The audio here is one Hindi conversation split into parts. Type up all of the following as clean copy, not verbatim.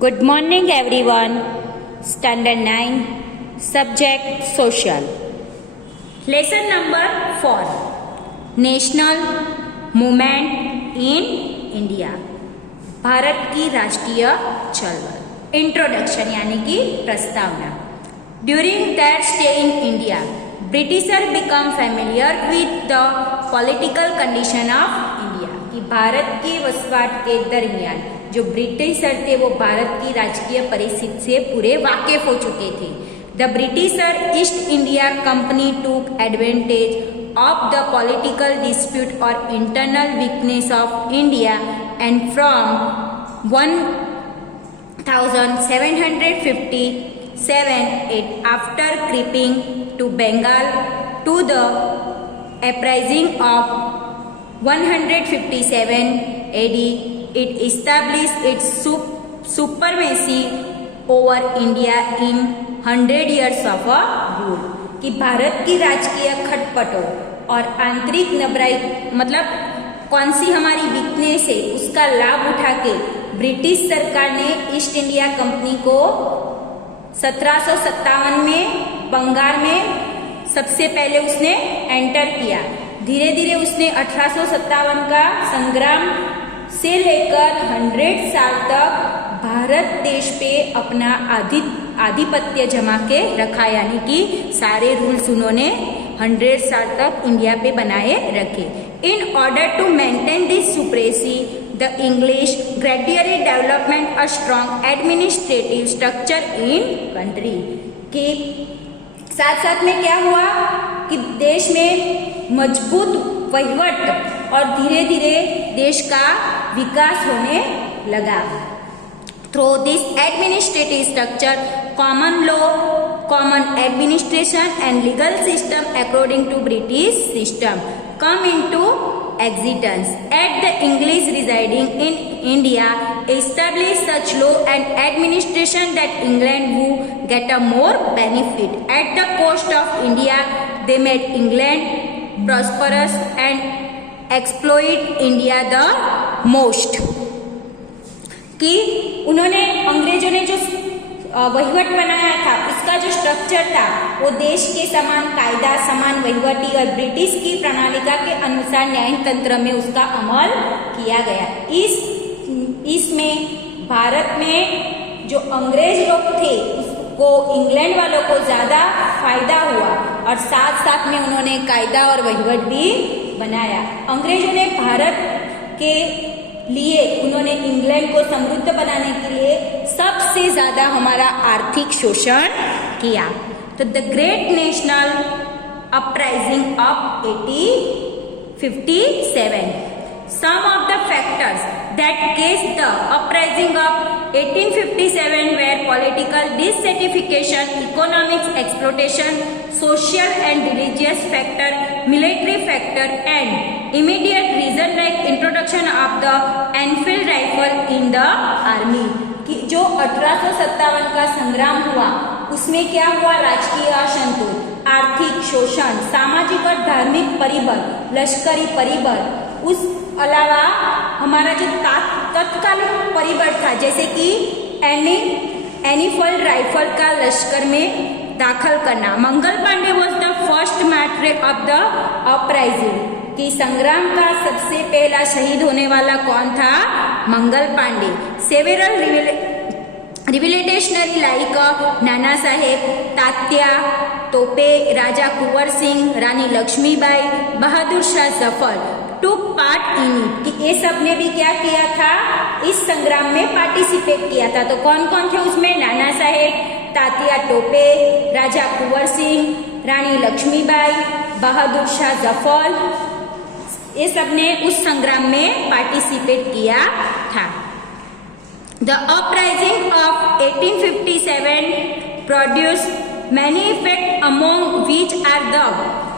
Good morning everyone. Standard 9 Subject Social. Lesson number 4 National Movement in India. Bharat की राष्ट्रीय चळवळ. इंट्रोडक्शन यानी कि प्रस्तावना. During their stay in India, Britishers become familiar with the political condition of India. कि भारत के वसवाट के दरमियान जो ब्रिटिशर थे वो भारत की राजकीय परिस्थिति से पूरे वाकिफ हो चुके थे. The Britisher East India company took advantage of the political dispute और internal weakness of India and from 1757 after creeping to Bengal to the uprising of 157 AD, it established its supremacy over India in 100 years of a rule. कि भारत की राजकीय खटपटों और आंतरिक नबराई मतलब कौन सी हमारी वीकनेस है उसका लाभ उठा के ब्रिटिश सरकार ने ईस्ट इंडिया कंपनी को 1757 में बंगाल में सबसे पहले उसने एंटर किया. धीरे धीरे उसने 1857 का संग्राम से लेकर 100 साल तक भारत देश पे अपना आधिपत्य जमा के रखा. यानी कि सारे रूल्स उन्होंने 100 साल तक इंडिया पे बनाए रखे. In order to maintain this supremacy the English gradually development a strong administrative structure in country. कि साथ साथ में क्या हुआ कि देश में मजबूत वहीवट और धीरे धीरे देश का विकास होने लगा. Through this administrative structure common law, common administration and legal system according to British system come into existence. At the English residing in India established such law and administration that England would get a more benefit. At the cost of India, they made England prosperous and exploit India the most. कि उन्होंने अंग्रेजों ने जो वहीवट बनाया था उसका जो स्ट्रक्चर था वो देश के समान कायदा, समान वहीवटी और ब्रिटिश की प्रणालिका के अनुसार न्याय तंत्र में उसका अमल किया गया. इसमें भारत में जो अंग्रेज लोग थे उसको इंग्लैंड वालों को ज्यादा फायदा हुआ और साथ साथ में उन्होंने कायदा और वहीवट भी बनाया. अंग्रेजों ने भारत के लिए उन्होंने इंग्लैंड को समृद्ध बनाने के लिए सबसे ज्यादा हमारा आर्थिक शोषण किया. तो the great national uprising of 1857. Some of the factors that caused the uprising of 1857 were political dissatisfaction, economic exploitation, social and religious factor, military factor, and immediate reason like introduction of the Enfield rifle in the army. कि जो 1857 का संग्राम हुआ उसमें क्या हुआ? राजकीय असंतोष, आर्थिक शोषण, सामाजिक और धार्मिक परिबल, लश्करी परिबल, उस अलावा हमारा जो तत्कालीन परिबल था जैसे कि एनीफील्ड राइफल का लश्कर में दाखिल करना. Mangal Pandey was the first martyr of the uprising. कि संग्राम का सबसे पहला शहीद होने वाला कौन था? मंगल पांडे. सेवेरल रिविलेटेशनरी लाइक नाना साहेब, तात्या तोपे, राजा कुंवर सिंह, रानी लक्ष्मीबाई, बहादुर शाह जफर टूक पार्ट इन इट. कि ये सब ने भी क्या किया था? इस संग्राम में पार्टिसिपेट किया था. तो कौन कौन थे उसमें? नाना साहेब, तात्या टोपे, राजा कुंवर सिंह, रानी लक्ष्मीबाई, बहादुर शाह जफर, ये सब ने उस संग्राम में पार्टिसिपेट किया था. The uprising of 1857 produced many effect among which are the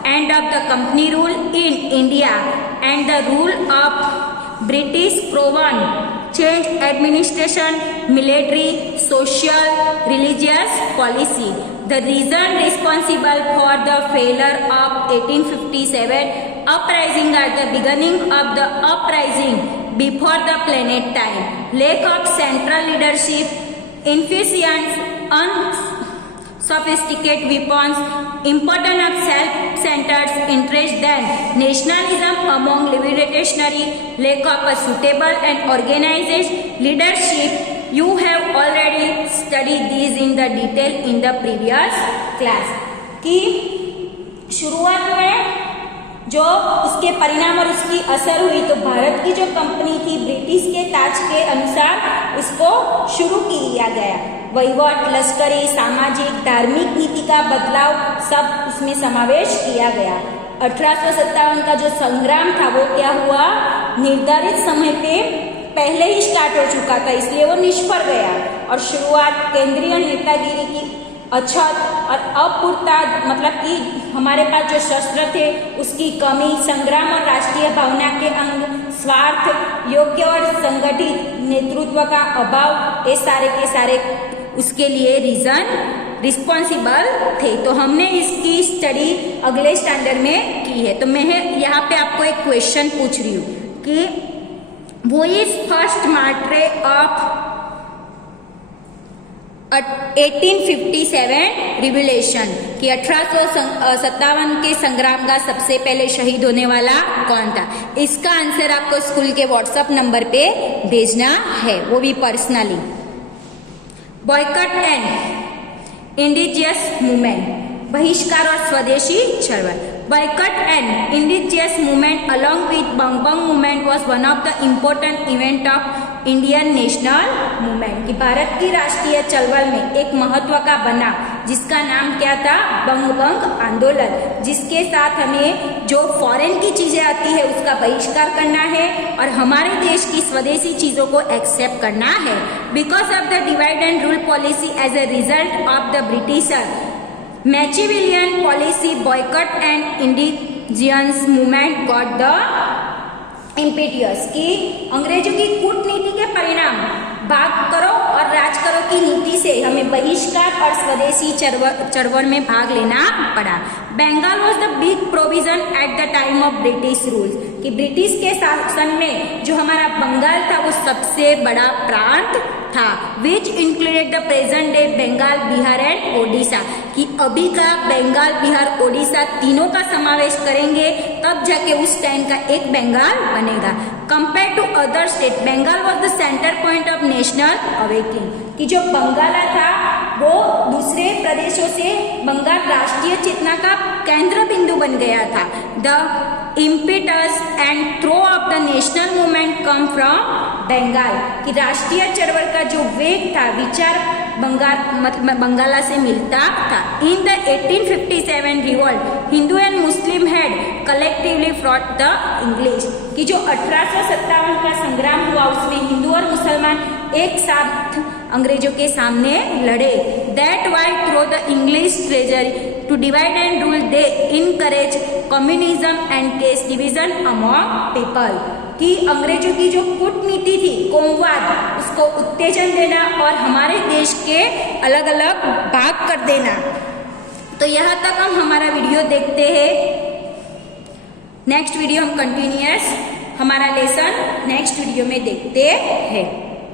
end of the company rule in India and the rule of British crown, change administration, military, social, religious policy. The reason responsible for the failure of 1857 uprising at the beginning of the uprising before the planet time, lack of central leadership, inefficient, unsophisticated weapons, importance of self-centered interest, then nationalism among revolutionary, lack of a suitable and organized leadership. You have already studied these in the detail in the previous class. कि शुरुआत में जो उसके परिणाम और उसकी असर हुई तो भारत की जो कंपनी थी ब्रिटिश के ताज के अनुसार उसको शुरू किया गया। वहीवट, लश्करी, सामाजिक, धार्मिक नीति का बदलाव सब उसमें समावेश किया गया। 1857 का जो संग्राम था वो क्या हुआ, निर्धारित समय पे पहले ही स्टार्ट हो चुका था, इसलिए वो निष्फल गया। और शुरुआत केंद्रीय नेतागिरी की अछत और अपूर्णता, मतलब कि हमारे पास जो शस्त्र थे उसकी कमी, संग्राम और राष्ट्रीय भावना के अंग, स्वार्थ, योग्य और संगठित नेतृत्व का अभाव, ये सारे के सारे उसके लिए रीजन रिस्पॉन्सिबल थे। तो हमने इसकी स्टडी अगले स्टैंडर्ड में की है। तो मैं यहाँ पे आपको एक क्वेश्चन पूछ रही हूँ कि वो इज फर्स्ट मार्टरे ऑफ 1857 रिवोल्यूशन कि 1857 के संग्राम का सबसे पहले शहीद होने वाला कौन था। इसका आंसर आपको स्कूल के व्हाट्सएप नंबर पे भेजना है, वो भी personally. Boycott and indigenous movement, बहिष्कार और स्वदेशी चळवळ। Boycott and indigenous movement along with Bang Bang movement was one of the important event of Indian national movement कि भारत की राष्ट्रीय चळवळ में एक महत्व का बना जिसका नाम क्या था, बंग बंग आंदोलन, जिसके साथ हमें जो फॉरेन की चीजें आती है उसका बहिष्कार करना है और हमारे देश की स्वदेशी चीजों को एक्सेप्ट करना है। Because of the divide and rule policy as a result of the Britisher Machiavellian policy, boycott and indigenous movement got the impetus कि अंग्रेजों की कूटनीति के परिणाम भाग करो और राज करो की नीति से हमें बहिष्कार और स्वदेशी चळवळ में भाग लेना पड़ा। Bengal was the big province at the time of British rules कि ब्रिटिश के शासन में जो हमारा बंगाल था वो सबसे बड़ा प्रांत था, which included the present day Bengal, Bihar and Odisha कि अभी का बंगाल, बिहार, ओडिशा तीनों का समावेश करेंगे तब जाके उस टाइम का एक बंगाल बनेगा। Compare to other state, Bengal was the centre point of national awakening कि जो बंगाला था वो दूसरे प्रदेशों से बंगाल राष्ट्रीय चेतना का केंद्र बिंदु बन गया था। The impetus and throw of the national movement come from Bengal कि राष्ट्रीय चळवळ का जो वेग था, विचार बंगाला से मिलता था। In the 1857 revolt Hindu and Muslim had collectively fraught the English कि जो 1857 का संग्राम हुआ उसमें हिंदू और मुसलमान एक साथ अंग्रेजों के सामने लड़े। That why through the English treasury to divide and rule they encourage communism and caste division among people कि अंग्रेजों की जो कूटनीति थी, कोमवाद, उसको उत्तेजन देना और हमारे देश के अलग अलग भाग कर देना। तो यहाँ तक हम हमारा वीडियो देखते हैं। नेक्स्ट वीडियो हम कंटिन्यूअस हमारा लेसन नेक्स्ट वीडियो में देखते हैं।